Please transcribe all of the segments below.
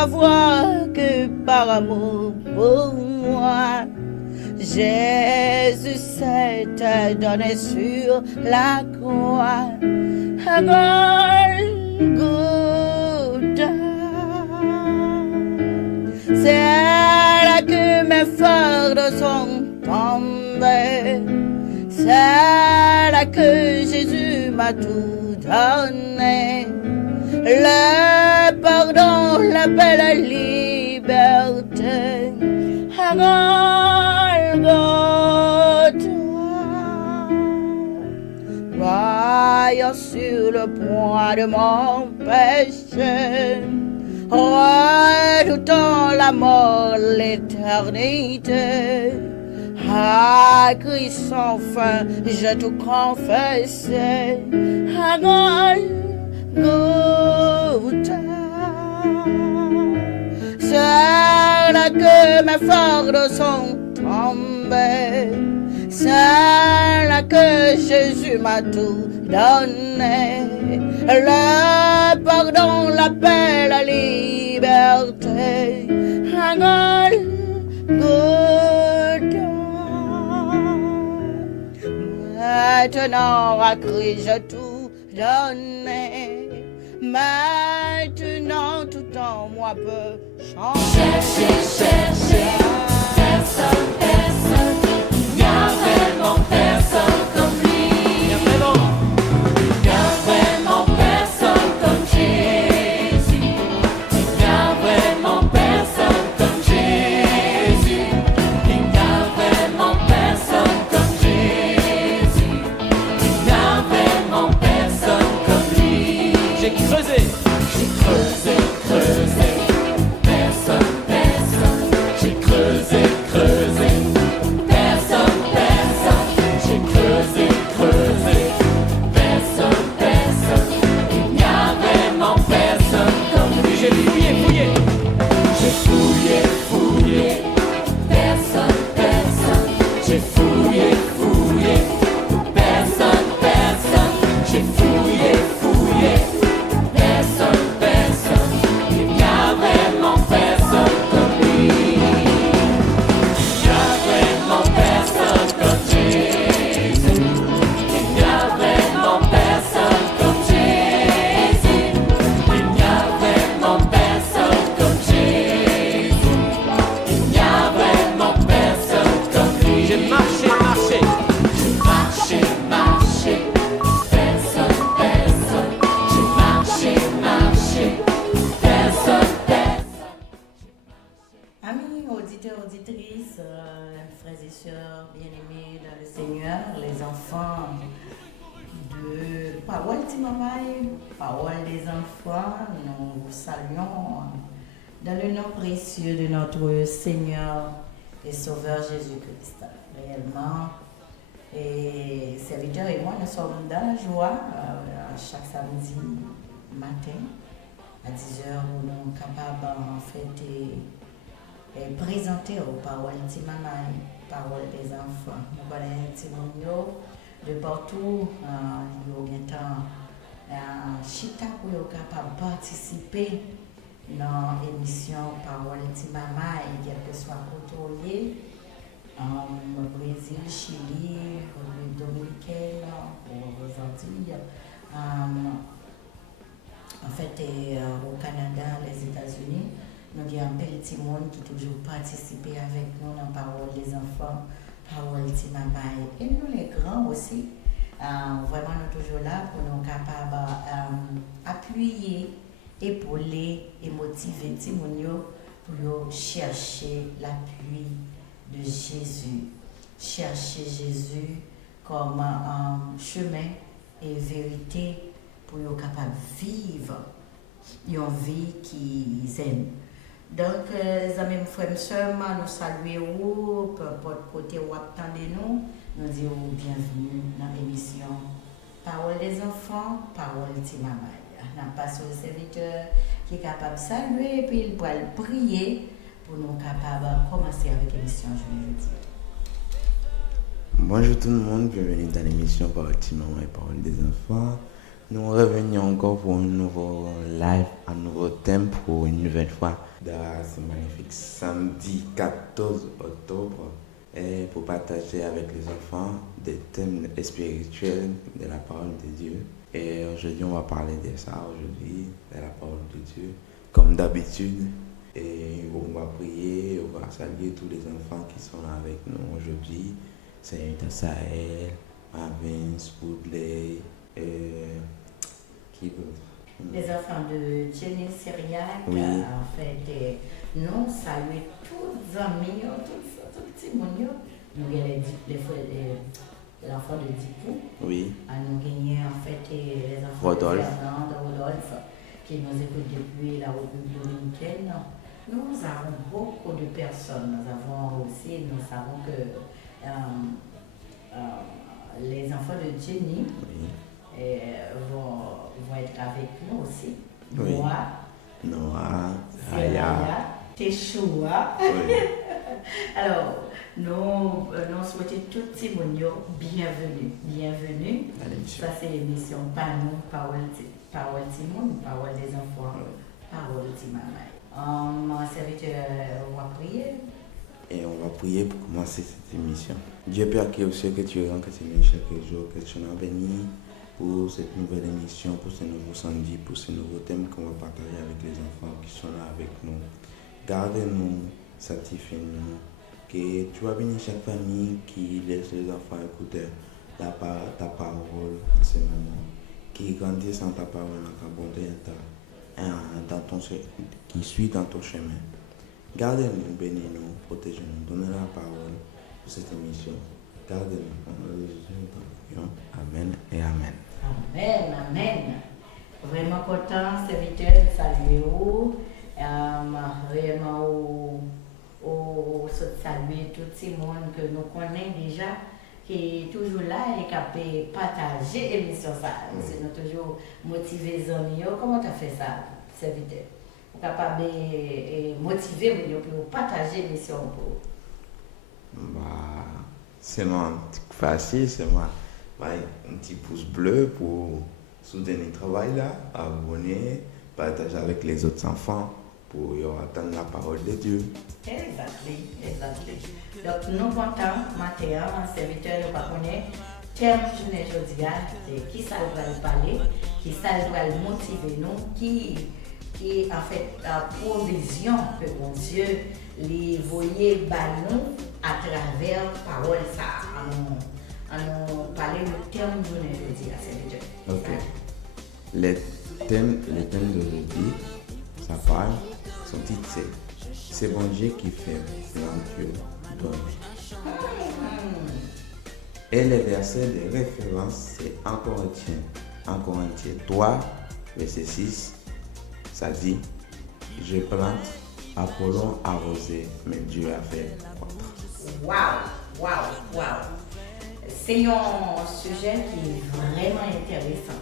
savoir que par amour pour moi, Jésus s'est donné sur la croix à Golgotha. C'est là que mes fardeaux sont tombés. C'est là que Jésus m'a tout donné. Le pardon, la paix, la liberté. À Golgotha. Croyant sur le poids de mon péché, redoutant la mort, l'éternité, à Christ sans fin, j'ai tout confessé. À Golgotha. C'est là que mes fardeaux sont tombés. C'est là que Jésus m'a tout donné. Le pardon, la paix, la liberté. À Golgotha. Maintenant à Christ j'ai tout donné. Maintenant tout en moi peut changer. Cherchez, personne, il n'y a vraiment personne comme lui. Il n'y a vraiment personne comme Jésus. Il n'y a vraiment personne comme Jésus. Il n'y a vraiment personne comme Jésus. Il n'y a vraiment personne comme lui. J'ai creusé. Personne, j'ai creusé, personne, j'ai creusé, personne, il n'y a vraiment personne comme lui. J'ai fouillé, J'ai fouillé, personne, j'ai fouillé, personne, j'ai fouillé, personne, il n'y a vraiment personne comme lui. Il n'y a vraiment personne comme Jésus. Il n'y a vraiment personne comme Jésus. Il n'y a vraiment personne comme Jésus. Il n'y a vraiment personne comme lui. J'ai marché. Marché, personne, j'ai marché, personne. Amis, auditeurs, auditrices, frères et sœurs bien-aimés dans le Seigneur, les enfants de Parole Timamaï, Parole des enfants, nous vous saluons dans le nom précieux de notre Seigneur et Sauveur Jésus-Christ. Réellement, et serviteurs et moi, nous sommes dans la joie chaque samedi matin à 10h où nous sommes capables en fait et présenter aux paroles Timamaï, paroles des enfants. Nous connaissons Timonio de partout, il y a bien temps Chita pour être capable de participer dans l'émission Parole Timamaï, quel que soit contrôlé. Au Brésil, Chili, République dominicaine, aux Antilles, en fait, au Canada, les États-Unis, nous avons un petit monde qui toujours participe avec nous dans la parole des enfants, parole Timamaï. Et nous, les grands aussi, vraiment, nous sommes toujours là pour nous capables d'appuyer, épauler et motiver Timonio pour chercher l'appui de Jésus. Chercher Jésus comme chemin et vérité pour être capable de vivre une vie qui zen. Donc, les amis, frères et sœurs, nous saluons, peu importe côté où attendez nous, nous disons bienvenue dans l'émission Parole des enfants, Parole Timamaï. Nous passons au serviteur qui est capable de saluer et puis il peut prier pour nous capables de commencer avec l'émission jeudi. Bonjour tout le monde, bienvenue dans l'émission Parole Timamaï, Parole des enfants. Nous revenons encore pour un nouveau live, un nouveau thème pour une nouvelle fois C'est magnifique. Samedi 14 octobre, et pour partager avec les enfants des thèmes spirituels de la parole de Dieu. Et aujourd'hui, on va parler de ça, aujourd'hui, de la parole de Dieu, comme d'habitude. Et on va prier, on va saluer tous les enfants qui sont là avec nous aujourd'hui. C'est Sahel, Marvin, Woodley, qui d'autre? Les enfants de Jenny Syriac, Oui. en fait, nous saluons tous les amis, tous les petits mounions. Nous avons l'enfant de Dipou. Oui, Nous avons en fait les enfants Rodolphe. de Fernande, Rodolphe, qui nous écoutent depuis la République dominicaine. Nous avons beaucoup de personnes. Nous savons que les enfants de Jenny oui. vont être avec nous aussi. Oui. Noah, Aya. Teshua. Oui. Alors, nous souhaitons tous les gens bienvenue. À l'émission. Ça, c'est l'émission Panou, Parole Timon, Parole des enfants, Parole Timamay. Mon serviteur va prier. Et on va prier pour commencer cette émission. Dieu Père qui est au ciel, que tu rends, que tu bénis chaque jour, que tu nous bénis pour cette nouvelle émission, pour ce nouveau samedi, pour ce nouveau thème qu'on va partager avec les enfants qui sont là avec nous. Gardez-nous, sanctifie-nous, que tu vas bénir chaque famille qui laisse les enfants écouter ta parole en ce moment, qui grandissent en ta parole, en ta bonté, qui suit dans ton chemin. Gardez-nous, bénis-nous, protégez-nous, donnez la parole pour cette émission. Gardez-nous, en nom de Jésus, nous t'en prions. Amen et Amen. Amen, amen. Vraiment content, serviteur, de saluer vous. Vraiment, saluer tout ce monde que nous connaissons déjà, qui est toujours là et qui peut partager l'émission. C'est nous toujours motiver les amis. Comment tu as fait ça, serviteur? Vous êtes capable de motiver pour partager l'émission. C'est facile, c'est moi. Un petit pouce bleu pour soutenir le travail là, abonner, partager avec les autres enfants pour attendre la parole de Dieu. Exactement. Donc, nous comptons, Mathéa, un serviteur, nous ne connaissons pas. Thème journée aujourd'hui, c'est qui ça va nous parler, qui ça va nous motiver, nous, qui en fait la provision que mon Dieu les voyait nous à travers la parole ça. On parler du thème journée aujourd'hui, serviteur. Ok. Les thèmes d'aujourd'hui, ça parle, son titre c'est bon Dieu qui fait, Dieu donne. Et les versets de référence, c'est 1 Corinthiens 3, verset 6, ça dit, je plante, Apollon arrosé, mais Dieu a fait croître. Wow. C'est un sujet qui est vraiment intéressant.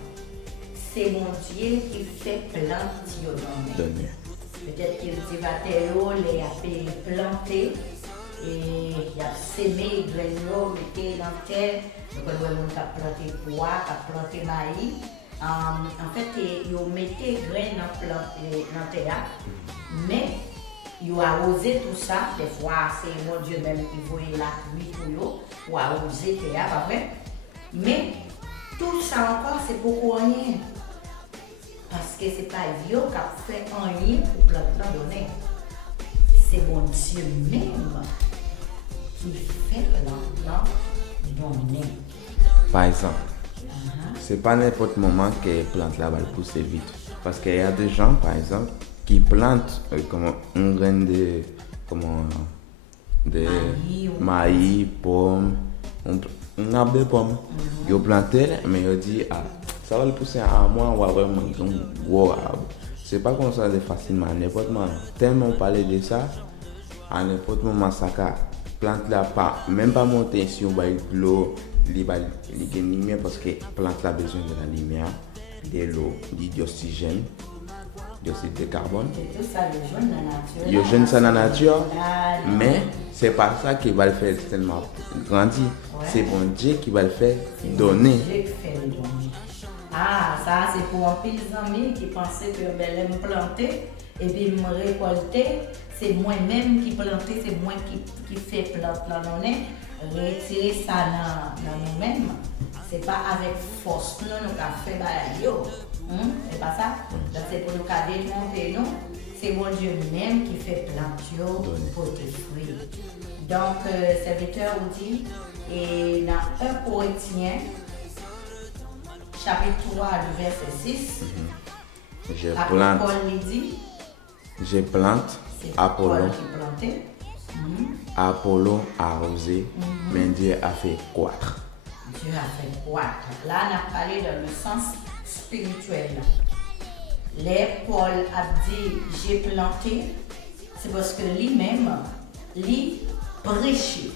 C'est mon Dieu qui fait planter. Peut-être qu'il dit va les a planté et il a semé les graines, metté dans la terre. Donc on a planté pois, a planté maïs. En fait, il mettait les graines dans la terre, mais il a arrosé tout ça. Des fois, c'est mon Dieu même qui voyait la pluie pour arroser la terre, pas vrai? Mais tout ça encore, c'est pour rien. Parce que ce n'est pas Dieu qui a fait rien pour planter donner. C'est mon Dieu même qui fait planter donner. Par exemple, c'est pas n'importe moment que plante là va pousser vite. Parce qu'il y a des gens, par exemple, qui plantent comme une graine de maïs, pommes, un arbre de pommes. Ils ont planté, mais ils ont dit, ça va le pousser à moi, on va vraiment un gros arbre. C'est pas comme ça de facilement, n'importe moment. Tellement on parlait de ça, à n'importe moment, ça plante là, même pas monter si on va l'eau, il va y lumière parce que plante a besoin de la lumière, de l'eau, d'oxygène, dioxyde de carbone. Et tout ça, le jeune dans la nature. Il jeune ça dans la nature, mais c'est pas ça qui va le faire tellement grandir. Ouais. C'est bon Dieu qui va le faire donner. Dieu qui fait le donner. Ah, ça c'est pour un pile d'amis qui pensaient que ben, les planter et puis me récolter, c'est moi-même qui planter, c'est moi qui fait plante là non retirer ça dans nous-mêmes. C'est pas avec force nous avons fait balayo. C'est pas ça. Donc c'est pour nous démonter nous. C'est mon Dieu même qui fait plante pour tes fruits. Donc serviteur vous dit et dans 1 Corinthiens chapitre 3 le verset 6. Je plante. Paul lui dit. Je plante. Apollo. Apollo a arrosé, mais Dieu a fait croître. Dieu a fait croître. Là, on a parlé dans le sens spirituel. Les Paul a dit j'ai planté, c'est parce que lui-même, lui prêchait.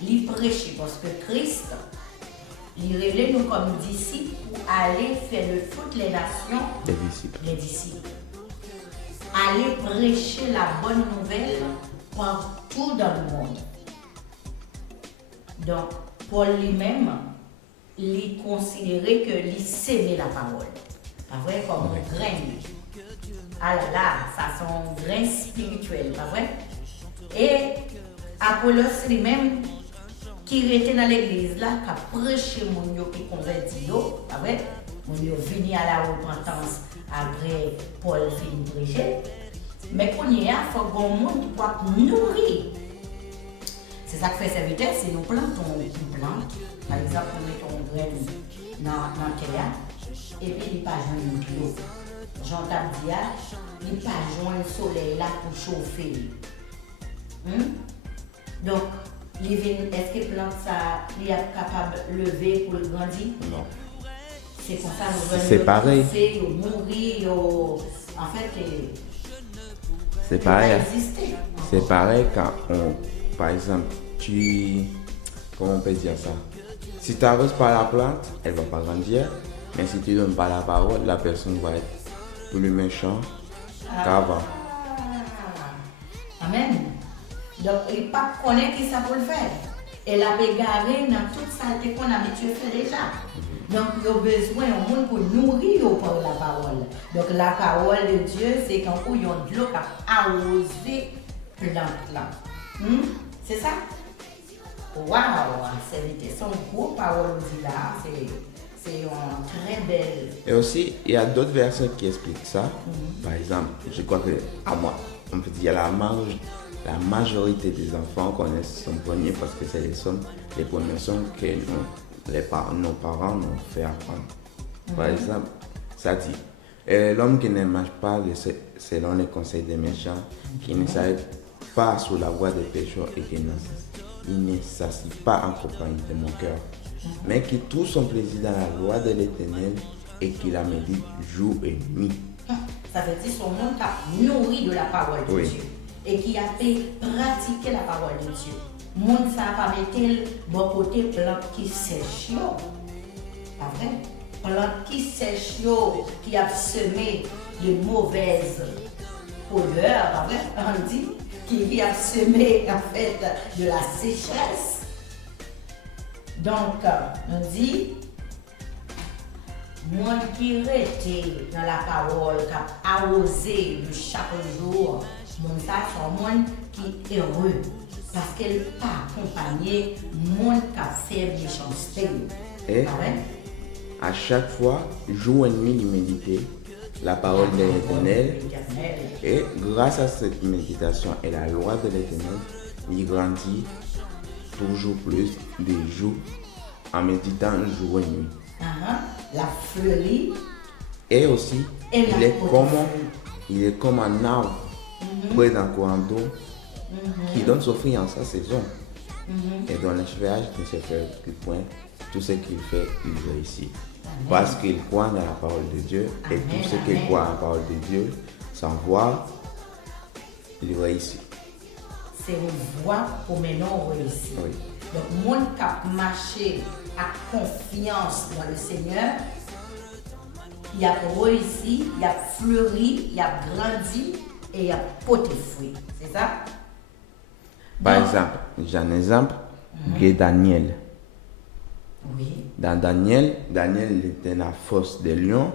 Lui prêchait parce que Christ, il relève nous comme disciples pour aller faire de toutes les nations les disciples. Aller prêcher la bonne nouvelle partout dans le monde. Donc, Paul lui-même, il considérait que il s'aimait la parole. Pas vrai, comme un grain. Ah là là, ça c'est un grain spirituel, pas vrai? Et Apollos lui-même, qui était dans l'église là, qui a prêché mon yo qui converti yo, pas vrai? Mon yo venu à la repentance après Paul finit prêcher. Mais qu'on y a, il faut que le monde soit nourri. C'est ça que fait serviteur, c'est nous plantons une plante. Par exemple, nous mettons une graine dans la terre et puis il n'y a pas besoin de l'eau. J'entends dire, il n'y a pas besoin de soleil là pour chauffer. Donc, est-ce que la plante ça, il est capable de lever pour le grandir? Non. C'est comme ça, nous c'est pareil. Mourir, en fait, c'est pareil. Exister. C'est pareil quand par exemple, comment on peut dire ça? Si tu arroses pas la plante, elle va pas grandir. Mais si tu donnes pas la parole, la personne va être plus méchant qu'avant. Amen. Donc, il ne pas connaître qui ça pour le faire. Elle a égaré dans toute ça qu'on a habitué à faire déjà. Donc, il y a besoin de monde pour nourrir par la parole. Donc, la parole de Dieu, c'est quand il y a de l'eau qui a arrosé plante là. C'est ça? Waouh! C'est son gros parole dit là. C'est une très belle. Et aussi, il y a d'autres versets qui expliquent ça. Par exemple, je crois que, à moi, on peut dire la majorité des enfants connaissent son premier parce que c'est les premiers sons que nos parents nous fait apprendre. Par exemple, ça dit l'homme qui ne marche pas selon les conseils des méchants, qui ne s'arrête pas sous la voie des pécheurs et qui ne s'assied pas en compagnie de mon cœur, mais qui trouve son plaisir dans la loi de l'Éternel et qui la médite jour et nuit. Ça veut dire son monde qui a nourri de la parole de Dieu et qui a fait pratiquer la parole de Dieu. Monde ça pas mettre bon côté plante qui sèche yo. Pas vrai? Plante qui sèche yo, qui a semé de mauvaises odeurs, pas vrai? On dit qui a semé en fait de la sécheresse. Donc on dit monde qui était dans la parole, qui a arrosé de chaque jour, monde ça c'est un monde qui est heureux. Parce qu'elle n'a pas accompagné le monde qui a fait méchanceté. Et à chaque fois, jour et nuit, il méditait la parole de l'Éternel. Et grâce à cette méditation et la loi de l'Éternel, il grandit toujours plus des jours en méditant jour et nuit. La fleurie. Et aussi, il est comme un arbre près d'un courant d'eau qui donne son fruit en sa saison. Et dans le feuillage ne se fait plus point. Tout ce qu'il fait, il réussit. Parce qu'il croit dans la parole de Dieu. Et tout ce qu'il croit dans la parole de Dieu, sans voir, il réussit. C'est une voie pour maintenant réussir. Oui. Donc, le monde qui a marché à confiance dans le Seigneur, il a réussi, il a fleuri, il a grandi et il a porté fruit. C'est ça? Par exemple, j'ai un exemple de Daniel. Oui. Dans Daniel était dans la fosse des lions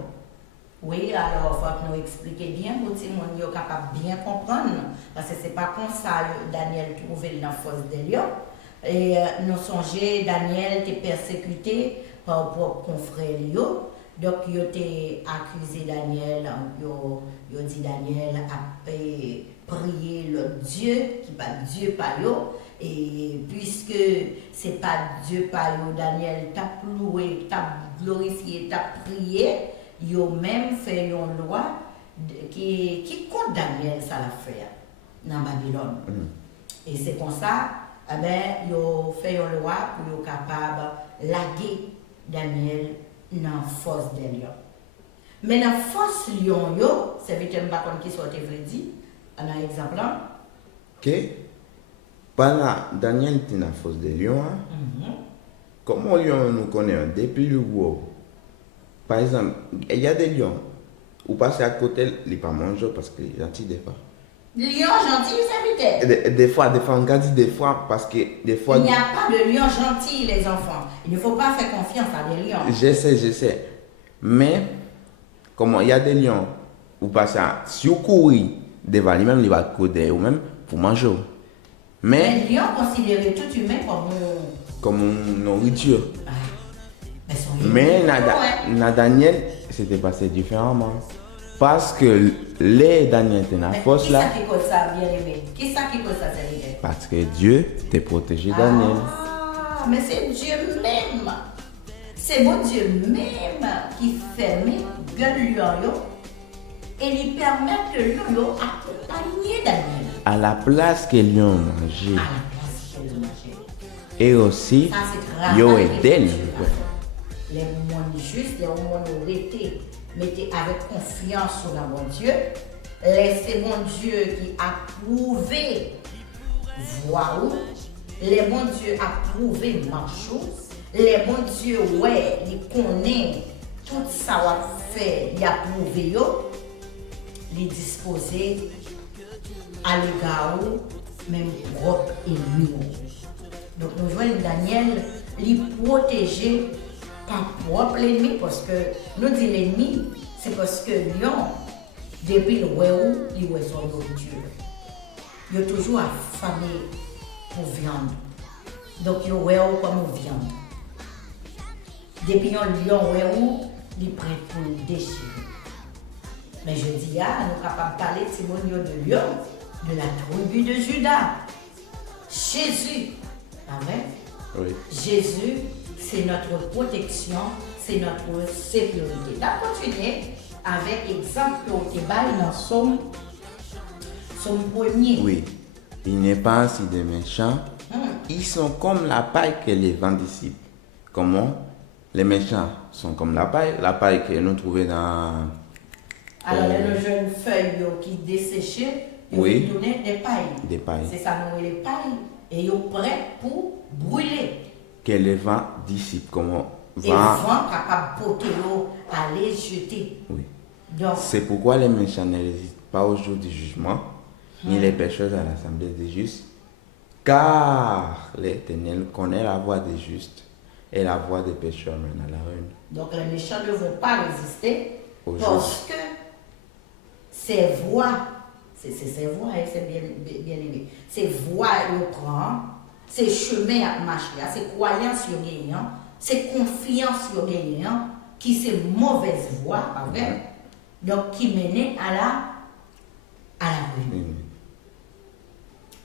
Oui, alors il faut que nous expliquions bien pour que les gens soient capables de bien comprendre. Parce que ce n'est pas comme ça que Daniel trouvait dans la fosse des lions. Et nous songeons, Daniel était persécuté par le propre confrère. Donc, il a accusé Daniel, il a dit Daniel a prié le Dieu, qui n'est pas Dieu par eux. Et puisque ce n'est pas Dieu par eux, Daniel t'a loué, t'a glorifié, t'a prié, il a même fait une loi qui compte Daniel, ça l'a fait dans Babylone. Et c'est comme ça, eh ben, il a fait une loi pour être capable de laguer Daniel dans la fosse des lions. Mais dans la fosse lion, c'est vite un qui soit dit, un exemple. Ok. Pendant Daniel était dans la fosse des lions, comment lion nous connaît depuis le gros? Par exemple, il y a des lions, ou passer à côté, il n'est pas manger parce qu'il est gentil des fois. Lion gentil, c'est vite. Des fois, on dit des fois, parce que des fois... Il n'y a pas de lion gentil, les enfants. Il ne faut pas faire confiance à des lions. Je sais. Mais, comment il y a des lions, ou passer à... Si vous courez devant lui-même, il va courir ou même pour manger. Mais les lions considérés tout humain comme une nourriture. Ah. Mais Daniel, c'était passé différemment. Parce que les Daniel étaient dans la fosse là. Qui cause ça, bien aimé? Qui ça qui cause ça, c'est parce que Dieu t'a protégé Daniel. Ah, mais c'est Dieu même. C'est bon Dieu même qui ferme gueule lion et lui permet que lion accompagne Daniel. À la place que lion mangeait. À la place que lion mangeait. Et aussi, il a aidé. Les mondes justes, les mondes arrêtés, mettez avec confiance dans mon Dieu. Laissez mon Dieu qui a prouvé voir où. Les mon Dieu a prouvé marcher. Les mon Dieu, ouais, il connaît tout ça va faire, il a prouvé, il est disposé à l'égard même propre ennemi. Donc nous voyons Daniel, il protéger par propre l'ennemi parce que nous disons l'ennemi, c'est parce que lion, depuis le où il voit son nourriture. Il est toujours affamé pour viande. Donc il voit comme viande. Depuis un lion où il est prêt pour le déchirer. Mais je dis, nous sommes capables de parler de lion, de la tribu de Juda. Jésus, amen. Oui. Jésus, c'est notre protection, c'est notre sécurité. On va continuer avec l'exemple au débat dans Somme 1er. Oui, il n'est pas ainsi des méchants. Ils sont comme la paille que les vents dissipent. Comment? Les méchants sont comme la paille que nous trouvons dans... Alors, les jeunes feuilles qui desséchaient, ils oui. donnaient des pailles. Des pailles. C'est ça, nous, les pailles. Et ils sont prêts pour brûler. Que les vents dissipent, comment? Et le vent capable de porter l'eau, aller jeter. Oui. Donc, c'est pourquoi les méchants ne résistent pas au jour du jugement, ni les pécheurs à l'assemblée des justes, car l'Éternel connaît la voie des justes et la voie des pécheurs mène à la ruine. Donc les méchants ne vont pas résister parce que ces voies, c'est bien aimé, ces voies ils prennent, ces chemins à marcher, ces croyances qu'ils gagnent, ces confiances qu'ils gagnent, qui sont mauvaises voies, pas vrai? Donc qui mènent à la ruine.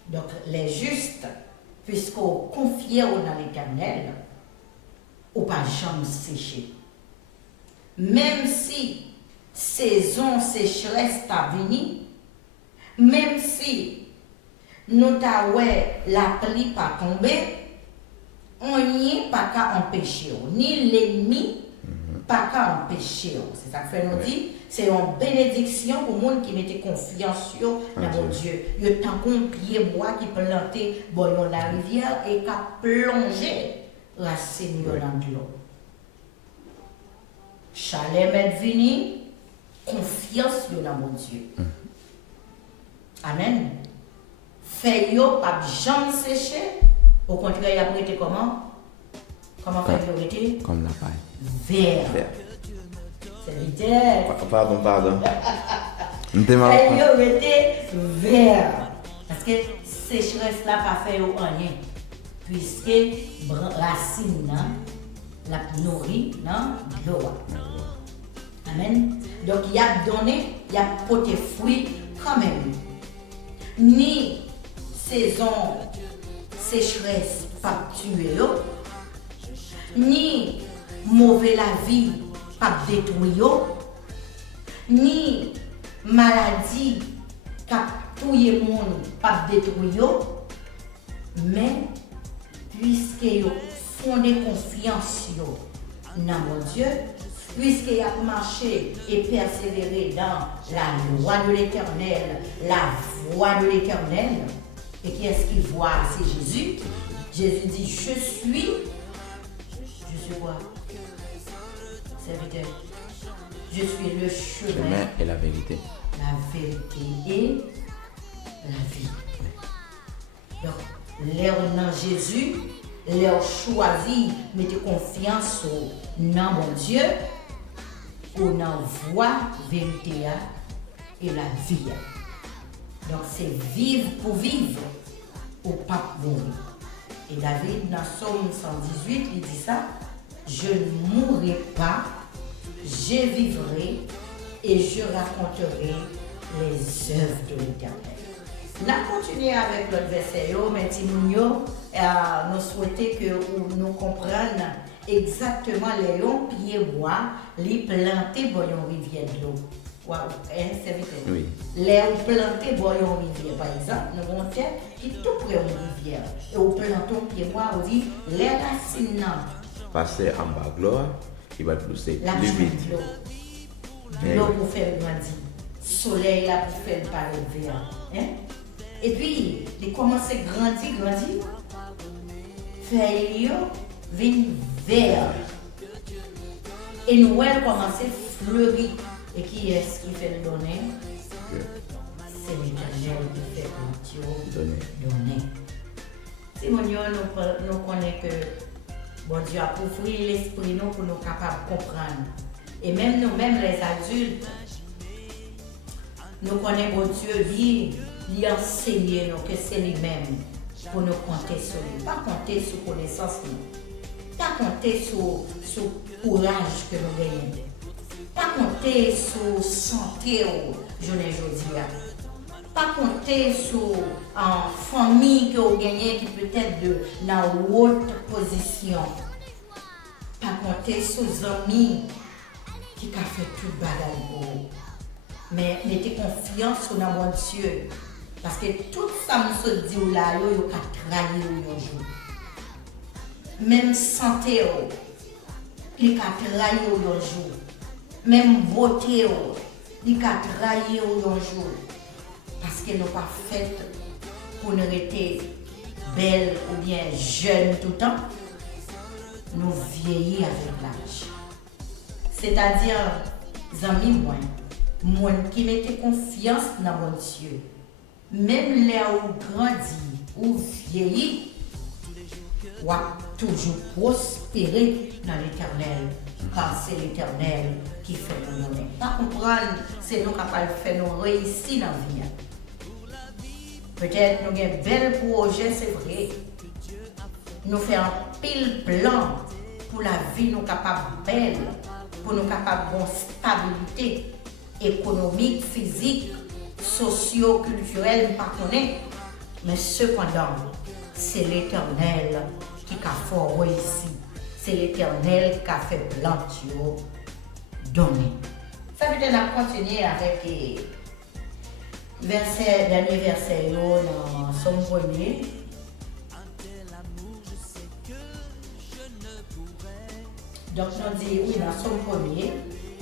Donc les justes, puisqu'on confie dans l'Éternel, ou pas jamais sécher. Même si saison sécheresse t'a venu, même si nous t'a la pluie pas tombé, on n'y est pas qu'à empêcher, ni l'ennemi pas qu'à empêcher. C'est ça que fait nous dit, c'est une bénédiction pour les gens qui mettent confiance dans mon Dieu. Il y a tant qu'on pied bois qui planté dans la rivière et qui a plongé la Seigneur dans l'eau. Chalet est venu, confiance dans mon Dieu. Amen. Fait-yo pas jamais séché, au contraire, il a prêté comment? Comment fait-il été? Comme la paille. Vert. Serviteur. Pardon. M'te mal. Et yo été vert. Parce que sécheresse là pas fait rien. Puisque racine là, la nourrit dans l'eau. Amen. Donc il a donné, il a porté fruit quand même. Ni saison sécheresse pas tuer yo, ni mauvais la vie pas détruire yo, ni maladie cap touyer monde pas détruire yo, mais puisque yo fondé confiance yo dans mon Dieu, puisqu'il a marché et persévéré dans la loi de l'Éternel, la voie de l'Éternel, et qui est-ce qu'il voit? C'est Jésus. Jésus dit, je suis quoi? Serviteur. Je suis le chemin Et la vérité. la vérité et la vie. Donc, l'air dans Jésus, l'air choisi, mettez confiance dans mon Dieu, ou dans voie, vérité et la vie. Donc, c'est vivre pour vivre, ou pas mourir. Et David, dans Psaume 118, il dit ça, je ne mourrai pas, je vivrai et je raconterai les œuvres de l'Éternel. On a continué avec l'autre verset, mais Timounio, nous souhaitons que nous comprenions exactement les longs pieds bois, les planter dans une rivière de l'eau. Wow, serviteur. Oui. Les planter dans une rivière, par exemple, nous avons un terre qui est tout près d'une rivière. Et au planton pied bois, on dit les racines. Passer en bas gloire, il va pousser La plus vite. de l'eau pour faire grandir. Soleil là pour faire paraître vert. Hein? Et puis, il commence à grandir. Feuilles viennent vert. Et nous commence à fleurir. Et qui est-ce qui fait le donner? C'est l'Éternel qui fait le donner. Si nous connaissons que bon Dieu a ouvert l'esprit nous pour nous capables de comprendre. Et même nous-mêmes, les adultes, nous connaissons bon Dieu, il enseigne nous que c'est lui-même pour nous compter sur lui. Pas compter sur connaissance, pas compter sur courage que nous gagnons. Pas compter sur santé je ne dis pas compter sur une famille que vous gagnez qui peut être dans une haute position. Pas compter sur les amis qui ont fait tout le bagage pour vous. Mais mettez confiance dans mon Dieu. Parce que tout ça me dit là, il y a trahir un jour. Même santé, il y a trahir un jour. Même beauté, il y a trahir un jour. Parce qu'elle n'a pas fait pour nous rester belle ou bien jeune tout le temps. Nous vieillir avec l'âge. C'est-à-dire, amis, moi qui mettez confiance dans mon Dieu, même là où grandit ou vieillit, ou toujours prospérer dans l'Éternel, car c'est l'Éternel qui fait nous donner. Pas comprendre, c'est nous capables de faire nous réussir dans la vie. Peut-être nous avons un bel projet, c'est vrai. Nous faisons un pile plan pour la vie, nous capables belle, pour nous capables de stabilité économique, physique, socio-culturelle, pas connaître. Mais cependant, c'est l'Éternel qui a fait réussir. C'est l'Éternel qui a fait plan donner. Ça veut dire qu'on continue avec dernier verset dans Somme 1er. Donc on dit oui dans Somme 1er.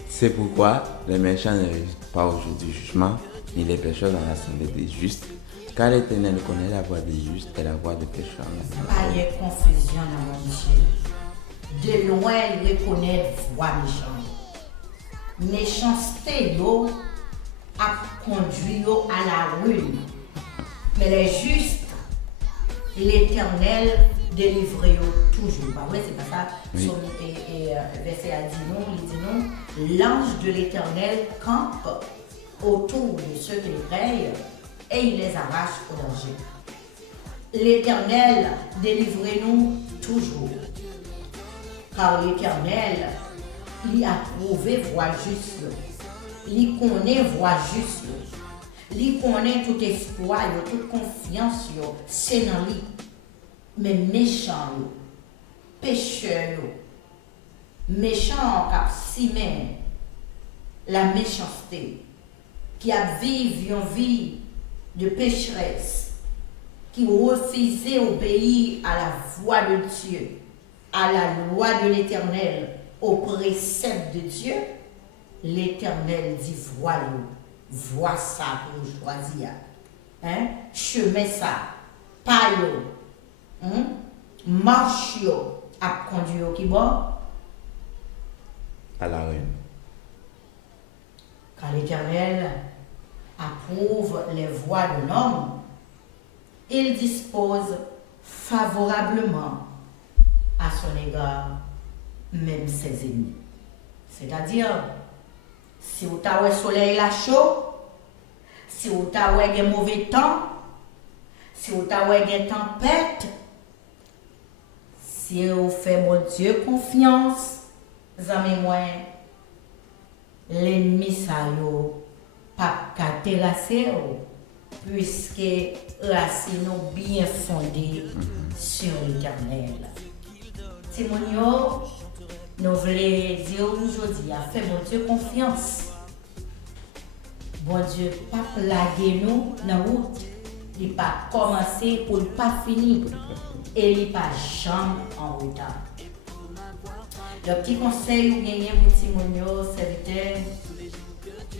C'est pourquoi les méchants ne réussissent pas au jour du jugement, ni les pécheurs dans l'assemblée des justes. Car l'Éternel connaît la voie des justes et la voie des pécheurs. Pas de confusion dans mon Dieu. De loin, il reconnaît la voie méchante. Méchanceté a conduit à la ruine. Mais les justes, l'Éternel délivrer toujours. Pas vrai, c'est pas ça. Oui. Verset a dit non, il dit non. L'ange de l'Éternel campe autour de ceux qui le craignent et il les arrache au danger. L'Éternel, délivrez-nous toujours. Car l'Éternel, il a prouvé voie juste. Il connaît voie juste. Il connaît tout espoir, toute confiance, c'est dans lui. Mais méchant, pécheur, méchant cap simen, la méchanceté, qui a vécu une vie de pécheresse, qui refusait d'obéir à la voix de Dieu, à la loi de l'Éternel, au précepte de Dieu, l'Éternel dit voilà, vois ça pour choisir. Hein? Chemin ça, paille, marche à conduire qui bon. À la reine. Quand l'Éternel approuve les voies de l'homme, il dispose favorablement à son égard, même ses ennemis. C'est-à-dire, si vous avez le soleil là chaud, si vous avez un mauvais temps, si vous avez une tempête, si vous faites mon Dieu confiance, amis moi, l'ennemi ça yo pas qu'à terrasser puisque racines bien fondées sur l'Éternel. Timonio, nous voulons dire aujourd'hui, fais mon Dieu confiance. Bon Dieu, pas plaguer nous dans la route. Il n'a pas commencé pour ne pas finir. Et il n'a pas jamais en retard. Le petit conseil que vous gagnez pour Timonio, serviteur,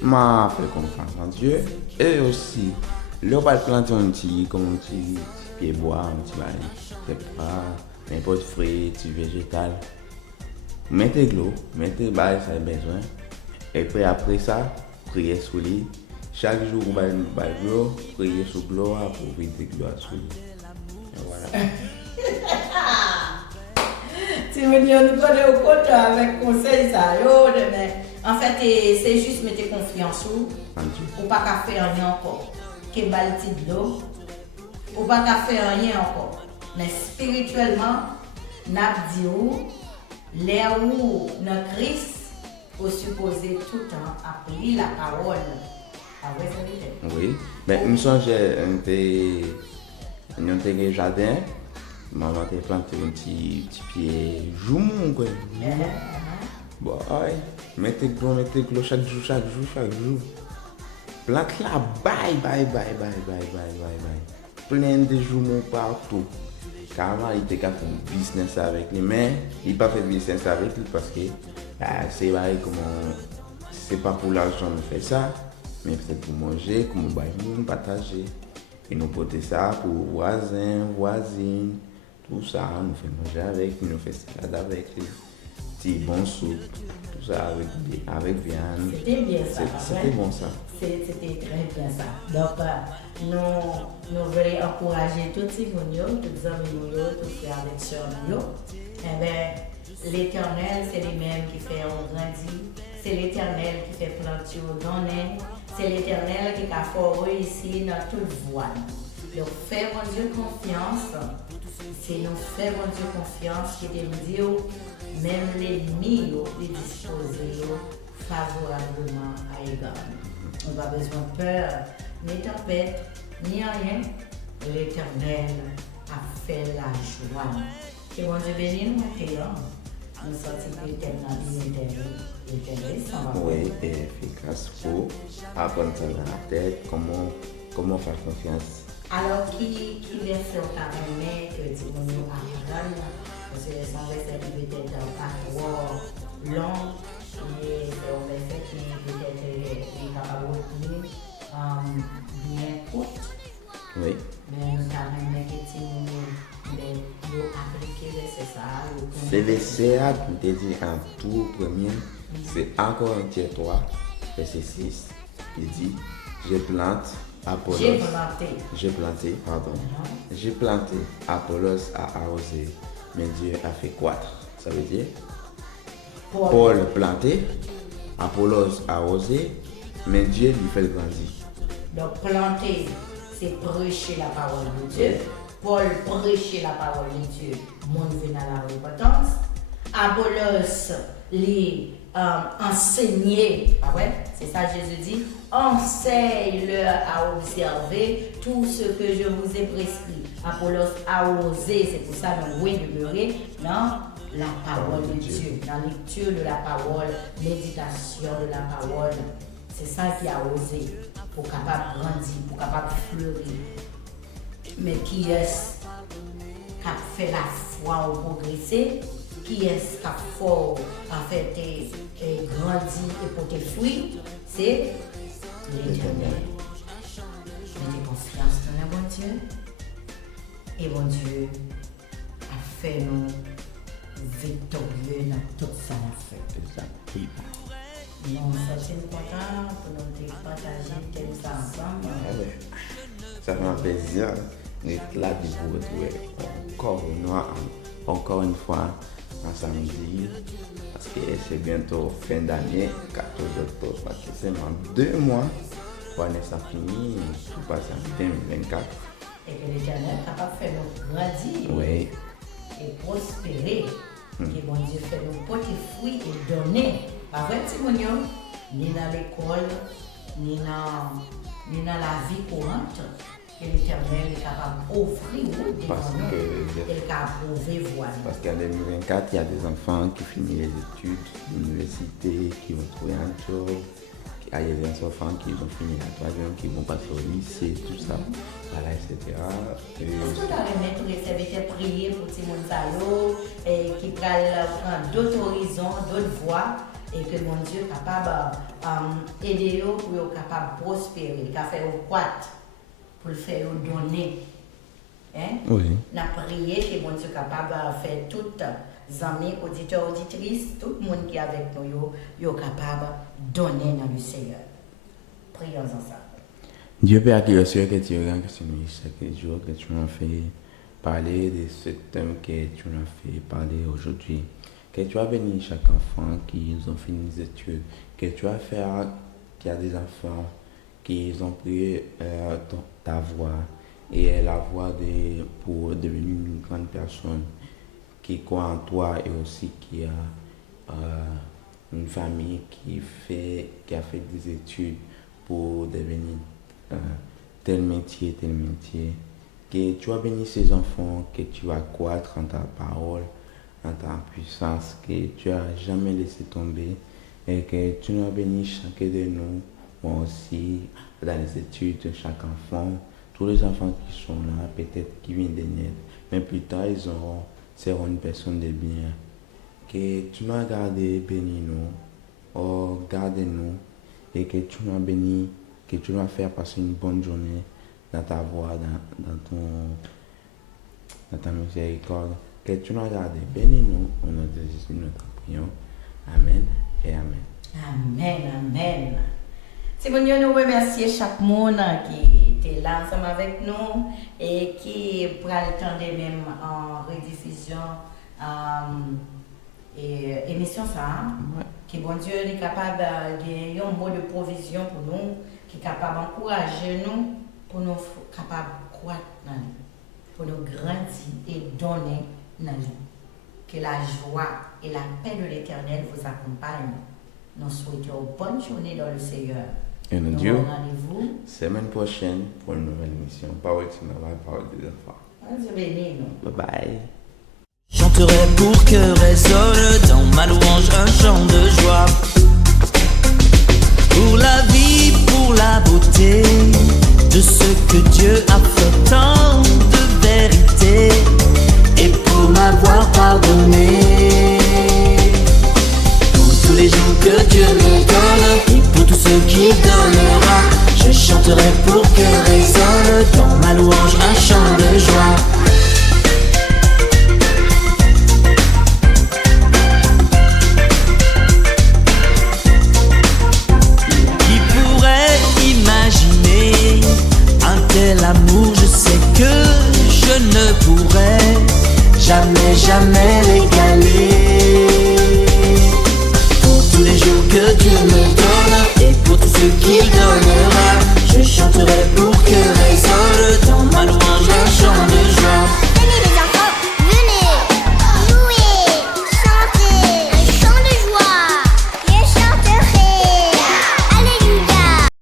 M'a fait confiance en Dieu. Et aussi, le pas planter un petit, comme un petit pied bois, un petit bail, quelque part, n'importe fruit, petit végétal. Mettez de l'eau, mettez bail, ça a besoin. Et puis après ça, priez sous lui. Chaque jour, vous allez de l'eau, priez sous l'eau pour vider de l'eau sous lui. Et voilà. Timonio, nous connaissons au compte avec conseil ça. En fait, c'est juste mettre confiance En Dieu. ou pas qu'à faire rien encore. Que balti de l'eau, ou pas qu'à faire rien encore. Mais spirituellement, n'a dit où, l'air où dans Christ, vous supposez tout le temps appeler la parole. Ah ouais, ça veut dire. Oui. Mais nous sommes dans un jardin. Maman a planté un petit pied joumon, quoi. Bon, ouais. Mettez de l'eau chaque jour. Plante là, bye. Plein de joumons partout. Carrément, il était qu'à faire un business avec lui, mais il n'a pas fait business avec lui parce que c'est pareil, c'est pas pour l'argent de faire ça, mais peut-être pour manger, comme nous partager. Et nous porter ça pour voisins, voisines, tout ça, nous fait manger avec lui, nous fait salade avec lui, petit bon soupe, tout ça avec viande. C'était bien ça. C'était bon ça. C'était très bien ça. Donc, nous voulons encourager tous les gens, tous les amis, tous les frères et sœurs. Eh bien, l'Éternel, c'est lui-même qui fait grandir. C'est l'Éternel qui fait planter au donner. C'est l'Éternel qui a fait ici dans toute voie. Donc, fais mon Dieu confiance. C'est nous faire mon Dieu confiance qui te dit, même l'ennemi est disposé favorablement à égard. On n'a pas besoin de peur, ni tempête, ni rien. L'Éternel a fait la joie. Que mon Dieu bénisse nous maintenant. Nous sortons peut-être dans l'Éternel. Oui, et efficace pour apprendre ça dans la tête, comment faire confiance. Alors, qui verset au carnet que Timonio apprenne, parce que son verset qui peut être pas trop long, et c'est un verset qui peut-être est capable de retenir bien court. Oui. Mais nous avons que Timonio doit appliquer c'est ça. C'est verset qui te dit en tout premier, c'est encore un tiers 3, verset 6. Il dit, je plante Apollos. J'ai planté, pardon. J'ai planté, Apollos a arrosé, mais Dieu a fait croître. Ça veut dire Paul planté, Apollos arrosé, mais Dieu lui fait grandir. Donc planter, c'est prêcher la parole de Dieu. Paul prêchait la parole de Dieu, monde vient à la repentance. Apollos les enseigner, ah ouais, c'est ça Jésus dit, enseigne-leur à observer tout ce que je vous ai prescrit. Apollos a osé, c'est pour ça nous devons demeurer dans la parole de Dieu, dans la lecture de la parole, méditation de la parole. C'est ça qui a osé pour capable grandir, pour capable fleurir. Mais qui est-ce qui a fait la foi au progresser? Qui est-ce qui a fort a fait grandir et porter fruit? C'est l'Éternel. Mettez confiance dans le bon Dieu. Et bon Dieu a fait nous victorieux dans tout ça a fait. Exact. Nous sommes contents pour nous partager tout ça ensemble. Ça fait un plaisir d'être là de vous retrouver encore une fois en samedi, parce que c'est bientôt fin d'année, 14 octobre, parce que c'est dans 2 mois pour l'année ça finit, tout passe en 2024. Et que l'Éternel est capable de faire nous grandir et prospérer. Que bon Dieu fait nous porter fruits et donner. Pas vrai, Timonio, ni dans l'école, ni dans la vie courante, que l'Éternel est capable d'offrir devant nous et capable de voir. Parce qu'en 2024, il y a des enfants qui finissent les études, l'université, qui vont trouver un job. Il y a des enfants qui vont finir la 3e, qui vont passer au lycée, tout ça, voilà, etc. Est-ce que tu as remis tous les serviteurs prier pour Timon Salo et qui prennent d'autres horizons, d'autres voies et que mon Dieu est capable d'aider eux pour être capable de prospérer, de faire croître, pour le faire donner. Hein? Oui. On a prié que mon Dieu est capable de faire toutes les amis, auditeurs, auditrices, tout le monde qui est avec nous, est capable de donner dans le Seigneur. Prions ensemble. Dieu Père qui reçoit que tu regardes chaque jour, que tu m'as fait parler de ce thème que tu m'as fait parler aujourd'hui. Que tu as béni chaque enfant qui ont fini les études. Que tu as fait qu'il y a des enfants qui ont pris ta voix et la voix pour devenir une grande personne qui croit en toi et aussi qui a une famille qui a fait des études pour devenir tel métier. Que tu as béni ces enfants, que tu vas croître en ta parole, en ta puissance, que tu n'as jamais laissé tomber et que tu nous as béni chacun de nous, moi aussi, dans les études, chaque enfant, tous les enfants qui sont là, peut-être qui viennent de naître, mais plus tard ils seront une personne de bien. Que tu nous as gardé, béni nous, garde-nous et que tu nous as béni, que tu nous as fait passer une bonne journée dans ta voix, dans ta miséricorde. Que tu nous as gardé, bénis-nous, au nom de Jésus, nous te prions. Amen et Amen. Amen. Seigneur, nous remercions chaque monde qui était là ensemble avec nous et qui prend le temps de même en rediffusion et émission ça. Que bon Dieu est capable de gagner un mot de provision pour nous, qui est capable d'encourager nous, pour nous capables de croître dans la vie, pour nous grandir et donner dans la vie. Que la joie et la paix de l'Éternel vous accompagnent. Nous souhaitons une bonne journée dans le Seigneur. Et nous disons rendez-vous semaine prochaine pour une nouvelle émission. Parole des enfants. Dieu bénisse nous. Bye bye. Chanterai pour que résonne dans ma louange un chant de joie. Pour la vie, pour la beauté de ce que Dieu a fait, tant de vérité, et pour m'avoir pardonné. Pour tous les jours que Dieu me donne, et pour tous ceux qui donnera, je chanterai pour